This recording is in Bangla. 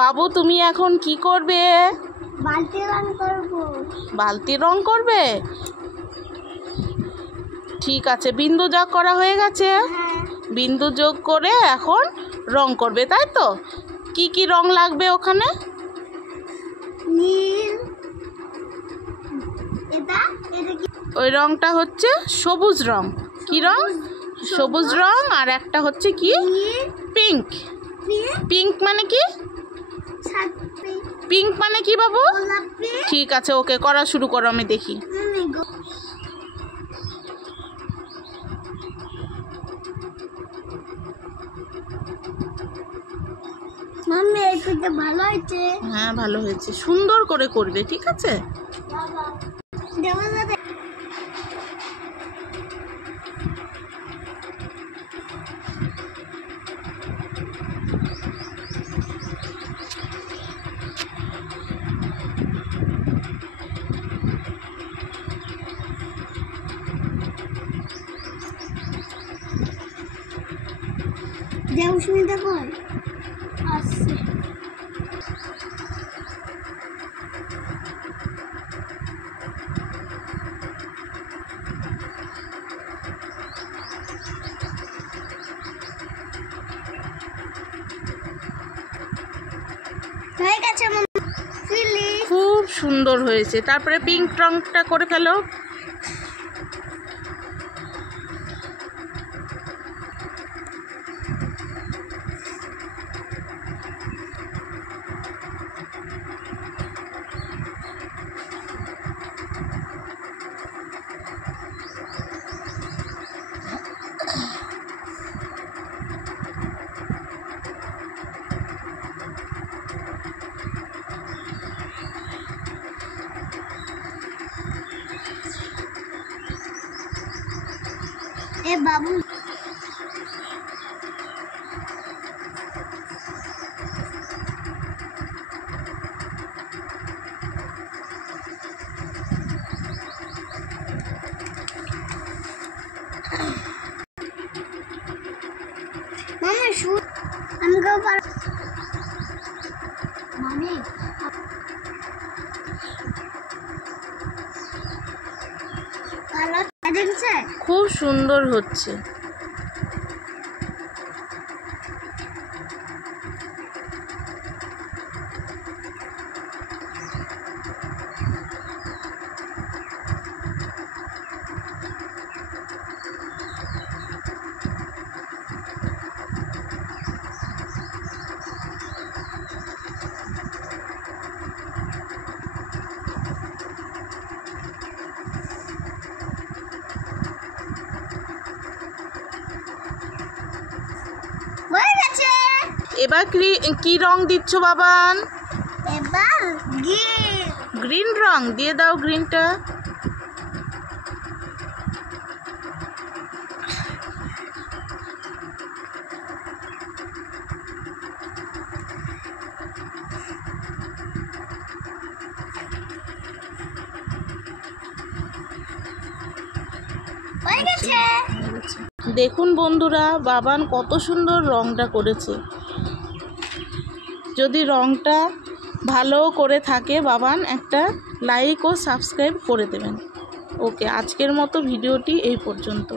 বাবু তুমি এখন কি করবে? বালতি রং করব। বালতি রং করবে? ঠিক আছে, বিন্দু যোগ করা হয়ে গেছে। বিন্দু যোগ করে এখন রং করবে, তাই তো? কি কি রং লাগবে ওখানে? নীল, এটা কি? ওই রংটা হচ্ছে সবুজ রং। কি রং? সবুজ রং। আর একটা হচ্ছে কি? পিঙ্ক। পিঙ্ক মানে কি? পিঙ্ক মানে কি বাবু? ঠিক আছে, ওকে করা শুরু করো, আমি দেখি। মাম্মি এই পিঠটা ভালো হয়েছে। হ্যাঁ ভালো হয়েছে, সুন্দর করে করবে, ঠিক আছে? দেবস্মিতা কই আসছে? হয়ে গেছে মাম্মি, খুব সুন্দর হয়েছে। তারপরে পিঙ্ক রংটা করে ফেলো। এ বাবু মাম্মি শুট আমি গো পার মাম্মি ভালো দেখছে, খুব সুন্দর হচ্ছে। হয়ে গেছে। এবার কি রং দিচ্ছ বাবান? এবার গ্রিন রং দিয়ে দাও, গ্রিনটা। হয়ে গেছে। দেখুন বন্ধুরা, বাবান কত সুন্দর রংটা করেছে। যদি রংটা ভালো করে থাকে বাবান একটা লাইক ও সাবস্ক্রাইব করে দেবেন। ওকে, আজকের মতো ভিডিওটি এই পর্যন্ত।